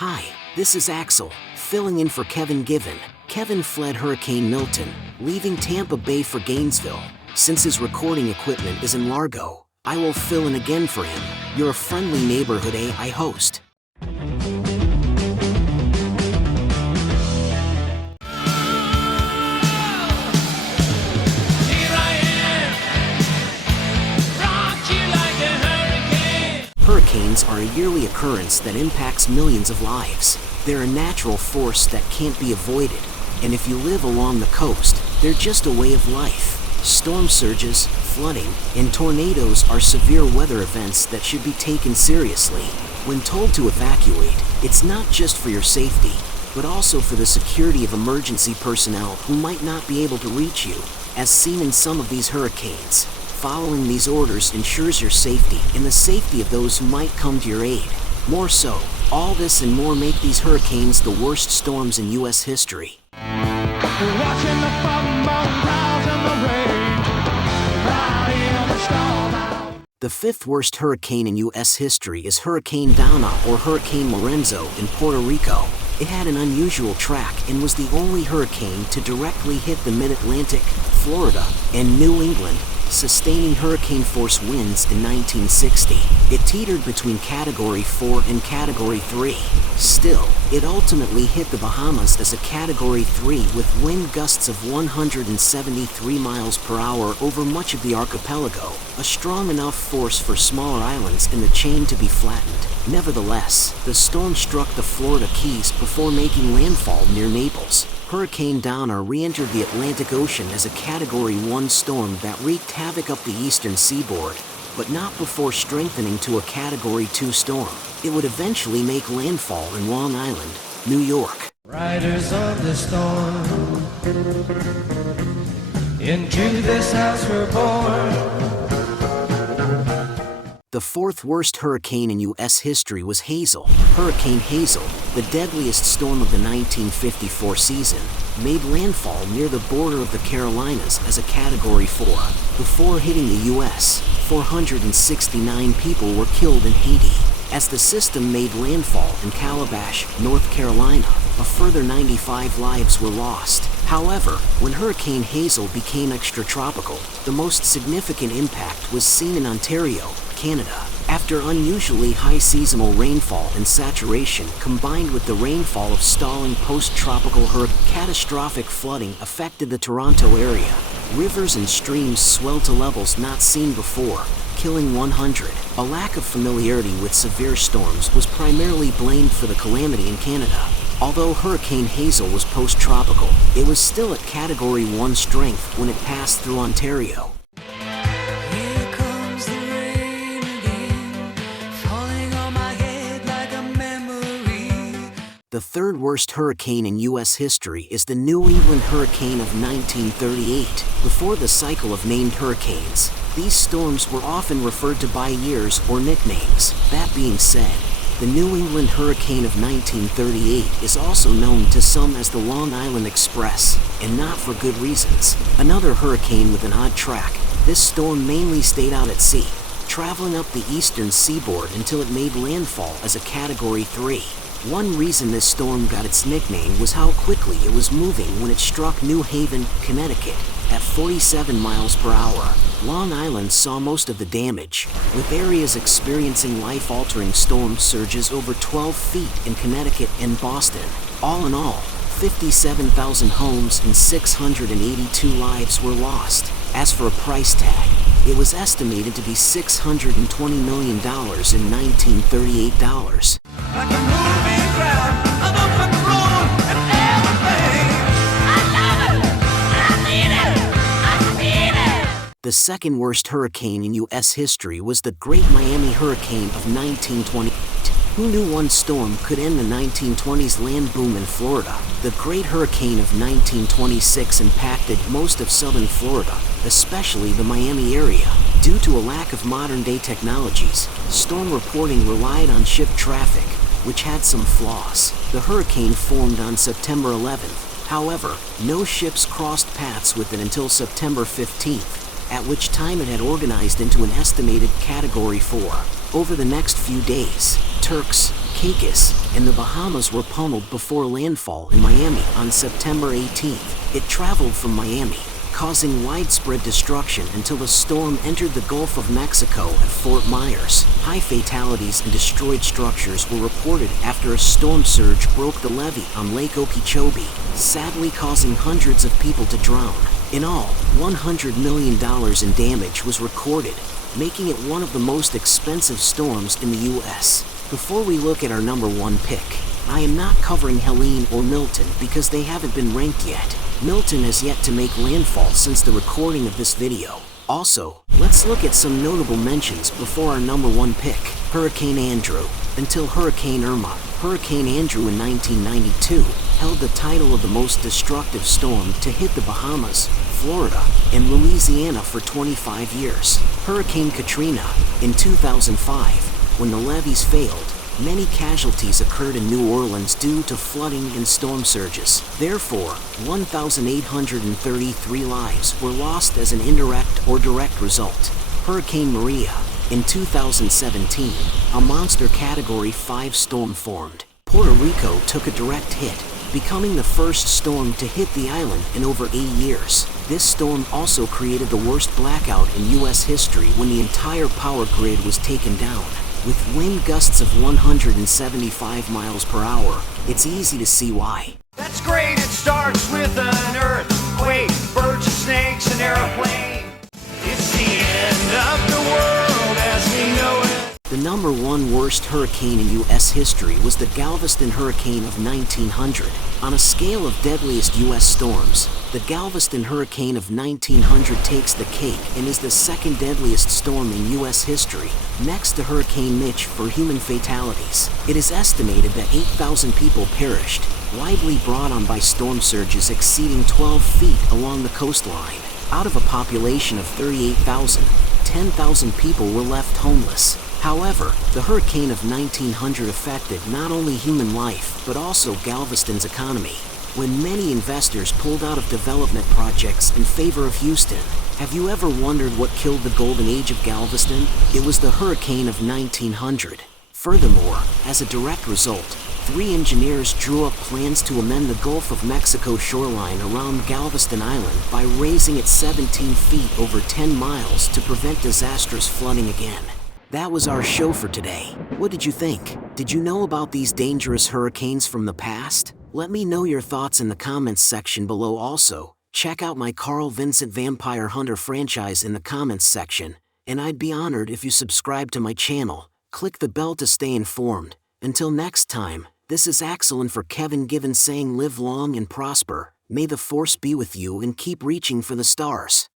Hi, this is Axel, filling in for Kevin Given. Kevin fled Hurricane Milton, leaving Tampa Bay for Gainesville. Since his recording equipment is in Largo, I will fill in again for him, your friendly neighborhood AI host. Hurricanes are a yearly occurrence that impacts millions of lives. They're a natural force that can't be avoided, and if you live along the coast, they're just a way of life. Storm surges, flooding, and tornadoes are severe weather events that should be taken seriously. When told to evacuate, it's not just for your safety, but also for the security of emergency personnel who might not be able to reach you, as seen in some of these hurricanes. Following these orders ensures your safety and the safety of those who might come to your aid. More so, all this and more make these hurricanes the worst storms in U.S. history. The fifth worst hurricane in U.S. history is Hurricane Dana or Hurricane Lorenzo in Puerto Rico. It had an unusual track and was the only hurricane to directly hit the mid-Atlantic, Florida, and New England, sustaining hurricane-force winds in 1960. It teetered between Category 4 and Category 3. Still, it ultimately hit the Bahamas as a Category 3 with wind gusts of 173 miles per hour over much of the archipelago, a strong enough force for smaller islands in the chain to be flattened. Nevertheless, the storm struck the Florida Keys before making landfall near Naples. Hurricane Dana re-entered the Atlantic Ocean as a Category 1 storm that wreaked havoc up the eastern seaboard, but not before strengthening to a Category 2 storm. It would eventually make landfall in Long Island, New York. Riders of the storm, into this house we're born. The fourth worst hurricane in U.S. history was Hazel. Hurricane Hazel, the deadliest storm of the 1954 season, made landfall near the border of the Carolinas as a Category 4. Before hitting the U.S., 469 people were killed in Haiti. As the system made landfall in Calabash, North Carolina, a further 95 lives were lost. However, when Hurricane Hazel became extratropical, the most significant impact was seen in Ontario, Canada. After unusually high seasonal rainfall and saturation combined with the rainfall of stalling post-tropical hurricane, catastrophic flooding affected the Toronto area. Rivers and streams swelled to levels not seen before, killing 100. A lack of familiarity with severe storms was primarily blamed for the calamity in Canada. Although Hurricane Hazel was post-tropical, it was still at Category 1 strength when it passed through Ontario. The third worst hurricane in U.S. history is the New England hurricane of 1938. Before the cycle of named hurricanes, these storms were often referred to by years or nicknames. That being said, the New England hurricane of 1938 is also known to some as the Long Island Express, and not for good reasons. Another hurricane with an odd track, this storm mainly stayed out at sea, traveling up the eastern seaboard until it made landfall as a Category 3. One reason this storm got its nickname was how quickly it was moving when it struck New Haven, Connecticut, at 47 miles per hour. Long Island saw most of the damage, with areas experiencing life-altering storm surges over 12 feet in Connecticut and Boston. All in all, 57,000 homes and 682 lives were lost. As for a price tag, it was estimated to be $620 million in 1938 dollars. Like a moving crowd, I'm up on the road and everything. I love it! I need it! I need it! The second worst hurricane in U.S. history was the Great Miami Hurricane of 1928. Who knew one storm could end the 1920s land boom in Florida? The Great Hurricane of 1926 impacted most of southern Florida, especially the Miami area. Due to a lack of modern-day technologies, storm reporting relied on ship traffic, which had some flaws. The hurricane formed on September 11th. However, no ships crossed paths with it until September 15th, at which time it had organized into an estimated Category 4. Over the next few days, Turks, Caicos, and the Bahamas were pummeled before landfall in Miami on September 18th. It traveled from Miami, causing widespread destruction until the storm entered the Gulf of Mexico at Fort Myers. High fatalities and destroyed structures were reported after a storm surge broke the levee on Lake Okeechobee, sadly causing hundreds of people to drown. In all, $100 million in damage was recorded, making it one of the most expensive storms in the U.S. Before we look at our number 1 pick, I am not covering Helene or Milton because they haven't been ranked yet. Milton has yet to make landfall since the recording of this video. Also, let's look at some notable mentions before our number 1 pick, Hurricane Andrew. Until Hurricane Irma, Hurricane Andrew in 1992 held the title of the most destructive storm to hit the Bahamas, Florida, and Louisiana for 25 years. Hurricane Katrina, in 2005, when the levees failed, many casualties occurred in New Orleans due to flooding and storm surges. Therefore, 1,833 lives were lost as an indirect or direct result. Hurricane Maria, in 2017, a monster Category 5 storm formed. Puerto Rico took a direct hit, becoming the first storm to hit the island in over 8 years. This storm also created the worst blackout in U.S. history when the entire power grid was taken down. With wind gusts of 175 miles per hour, it's easy to see why. That's great, it starts with an earthquake, birds and snakes, an airplane. It's the end of the world as we know it. The number 1 worst hurricane in U.S. history was the Galveston Hurricane of 1900. On a scale of deadliest U.S. storms, the Galveston Hurricane of 1900 takes the cake and is the second deadliest storm in U.S. history, next to Hurricane Mitch for human fatalities. It is estimated that 8,000 people perished, widely brought on by storm surges exceeding 12 feet along the coastline. Out of a population of 38,000, 10,000 people were left homeless. However, the hurricane of 1900 affected not only human life but also Galveston's economy. When many investors pulled out of development projects in favor of Houston, have you ever wondered what killed the golden age of Galveston? It was the hurricane of 1900. Furthermore, as a direct result, 3 engineers drew up plans to amend the Gulf of Mexico shoreline around Galveston Island by raising it 17 feet over 10 miles to prevent disastrous flooding again. That was our show for today. What did you think? Did you know about these dangerous hurricanes from the past? Let me know your thoughts in the comments section below. Also, check out my Carl Vincent Vampire Hunter franchise in the comments section, and I'd be honored if you subscribe to my channel. Click the bell to stay informed. Until next time, this is Axel and for Kevin Given saying live long and prosper. May the force be with you and keep reaching for the stars.